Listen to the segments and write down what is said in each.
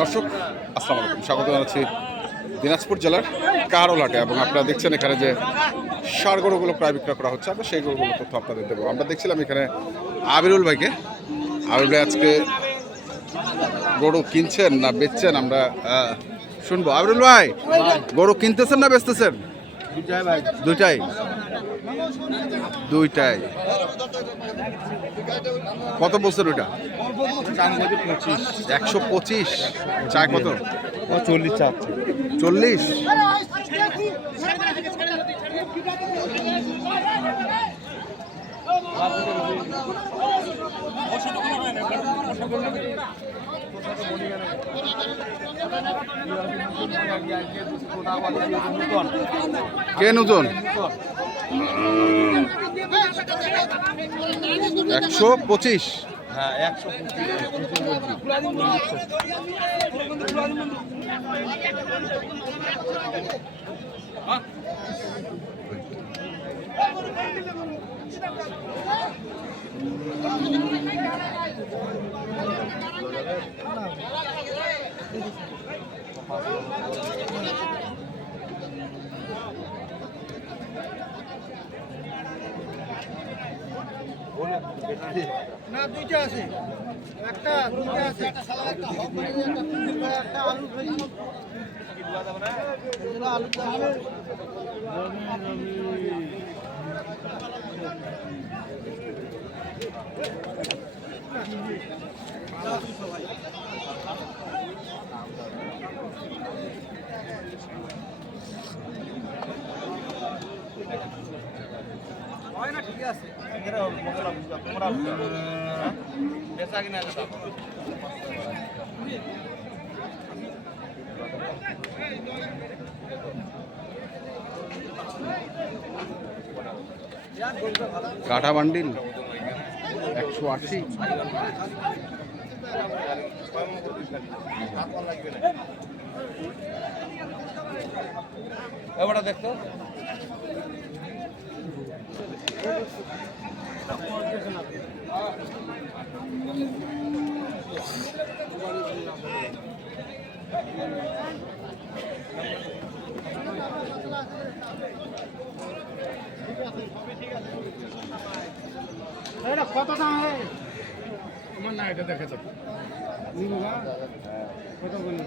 দর্শক, আসসালাম আলাইকুম। স্বাগত জানাচ্ছি দিনাজপুর জেলার কাহারোলহাটে এবং আপনারা দেখছেন এখানে যে সার গরুগুলো প্রায় বিক্রয় করা হচ্ছে, আমরা সেই গরুগুলো তথ্য আপনাদের দেবো। আমরা দেখছিলাম এখানে আবিরুল ভাইকে। আবিরুল ভাই আজকে গরু কিনছেন না বেচছেন? আমরা শুনব। আবিরুল ভাই, গরু কিনতেছেন না বেচতেছেন? দুইটাই। দুইটাই। কত বছর ওইটা? একশো পঁচিশ। চায় কত? চল্লিশ চাচ্ছে চল্লিশ? কে নতুন? একশো পঁচিশ। হ্যাঁ একশো না দুইটা আছে। একটা দুইটা আছে। একটা আলু ফ্রাই আলু হয় না ঠিক আছে। বেচা কিনা আছে বান্ডিল একশো আশি। এবারটা দেখতো। এটা কত দাম হয় আমার না এটা দেখা যাবে কত বলুন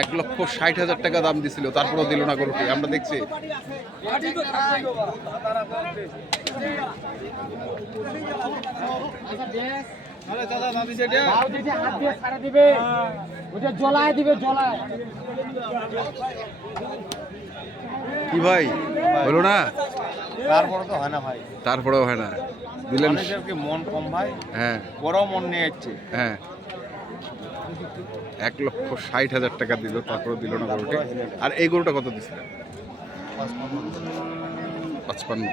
এক লক্ষ ষাট হাজার টাকা দাম দিছিল তারপরেও দিল না গরুটি। আমরা দেখছি। কি ভাই? হলো না? তারপরে তো হয় না ভাই। তারপরেও হয় না। দিলেন কি মন কম ভাই? হ্যাঁ। বড় মন নিয়ে যাচ্ছে হ্যাঁ। এক লক্ষ ষাট হাজার টাকা দিল তারপরে দিল না গরুটি। আর এই গরুটা কত পাঁচপান্ন।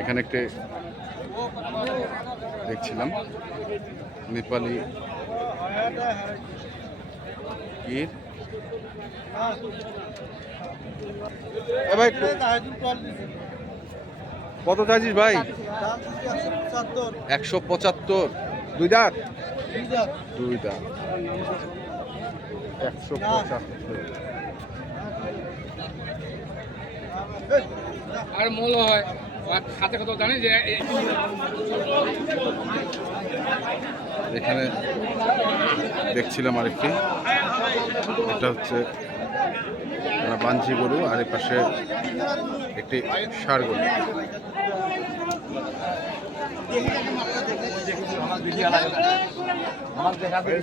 এখানে একটি দেখছিলাম নেপালি গির ভাই কত চাইছিস ভাই? একশো পঁচাত্তর। দুই দাঁত। দুই দাঁত। একশো পঁচাত্তর। আর মূল হয়। আর হাতে কত জানি যে এখানে দেখছিলাম আরেকটি। এটা হচ্ছে বাঞ্জি গরু আর এর পাশে একটি ষাড় গরু। আমার দেখা দেখি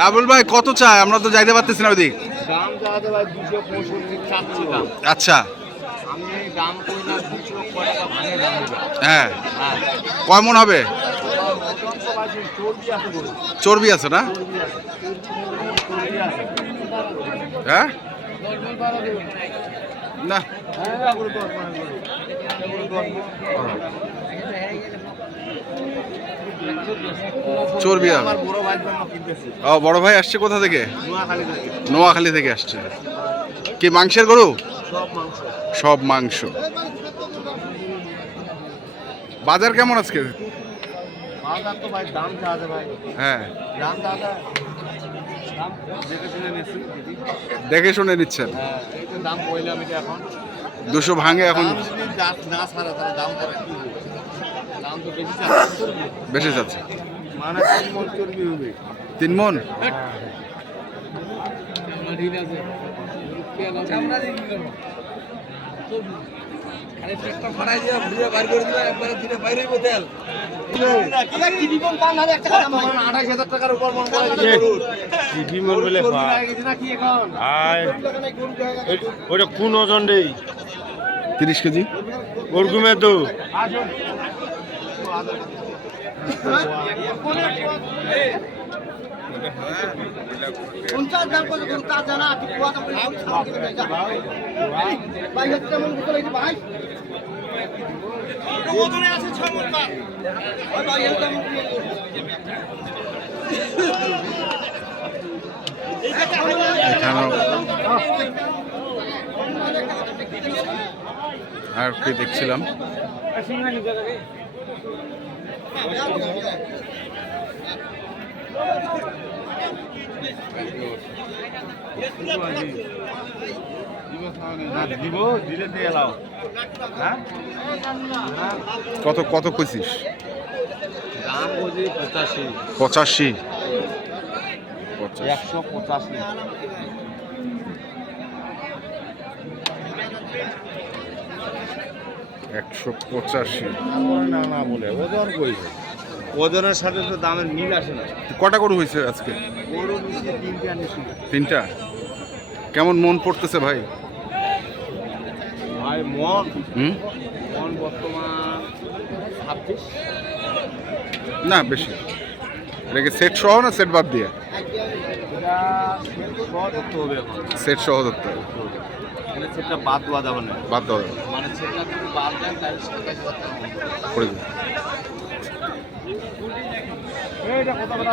আবুল ভাই কত চাই? আমরা তো যাইতে পারতেছি না দাম আচ্ছা। আমি দাম করি না দুশো কয় টাকা ভাঙে দাম দেবে হ্যাঁ। হ্যাঁ। কয় মন হবে? চর্বি আছে না? হ্যাঁ? না। চর্বি ও বড় ভাই আসছে কোথা থেকে? নোয়াখালী থেকে। আসছে। কি মাংসের গরু? সব মাংস। বাজার কেমন আজকে? হ্যাঁ। দেখে শুনে নিচ্ছেন। দুশো ভাঙে এখন। বেশি যাচ্ছে। তিন মন? ঠিক আছে খালি পেটটা ফাড়াই দিয়ে বাইর করে দিবা একবারে দিনে বাইরে হইব তেল। কোন ওজন রে? তিরিশ কেজি। ওরকমের তো। পঞ্চাশ দাম কত করুন তা জানা কুয়া ভাই লাগছে ভাই ওজনে আছে ছয় মন মাল ওই ভাই একটা মন এখানেও আর কি দেখছিলাম। দিব দিলে দিয়ে এলাও। কত কত কইছিস? পঁচাশি। একশো পঁচাশি। একশো পঁচাশি। না না বলে ওজন ওজনের সাথে তো দামের মিল আসে না। কটা গরু হয়েছে আজকে? গরু তিনটে তিনটা? কেমন মন পড়তেছে ভাই? মন মন বর্তমান ছাব্বিশ। না বেশি। এটাকে সেট সহ না সেট বাদ দিয়ে? সেট সহ ধরতে হবে মানে বাদ দেওয়া যাবে না। বাদ দেওয়া যাবে। মানে যদি বাদ দেন তাহলে সাতাশ হাজার টাকা হবে। করে দেবে এইটা কত বড়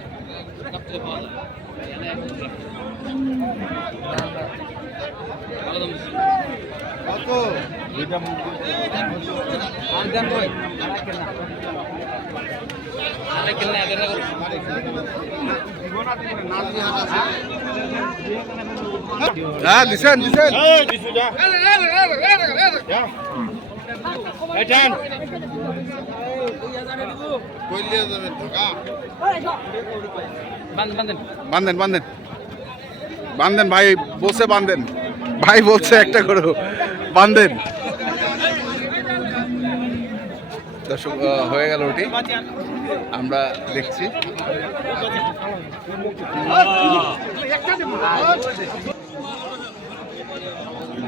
হ্যাঁ দিছেন দিছেন বান্ধেন বান্ধেন বান্ধেন ভাই, বসে বান্ধেন ভাই বলছে একটা করো বান্ধেন দর্শক হয়ে গেল ওটি। আমরা দেখছি।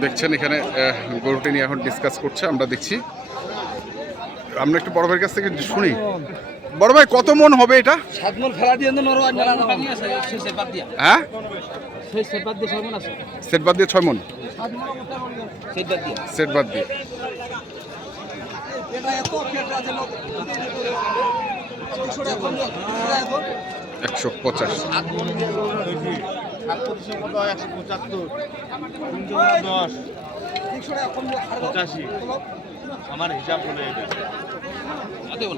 দেখছেন এখানে গরুটি নিয়ে এখন ডিসকাস করছে, আমরা দেখছি। আমরা একটু বড় ভাইয়ের কাছ থেকে শুনি। বড় ভাই কত মন হবে এটা? সাত মন ফেলা দিয়ে নর হ্যাঁ? সেট বাদ দিয়ে ছয় মন আছে। সেট বাদ দিয়ে ছয় মন? সেট বাদ দিয়ে। সেট বাদ দিয়ে। একশো দশ পঁচাশি। আমার হিসাব হ্যাঁ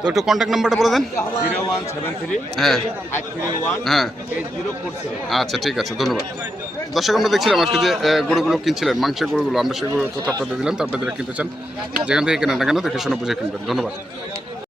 তো একটু কন্ট্যাক্ট নাম্বারটা বলে দেন। হ্যাঁ। হ্যাঁ। আচ্ছা ঠিক আছে, ধন্যবাদ। দর্শক, আমরা দেখছিলাম আজকে যে গরুগুলো কিনছিলেন, মাংসের গরুগুলো, আমরা সেগুলো তথ্য আপনাদের দিলাম, তো আপনারা যারা কিনতে চান, যেখান থেকে কেনেন না কেন, দেখে শুনে বুঝে কিনবেন। ধন্যবাদ।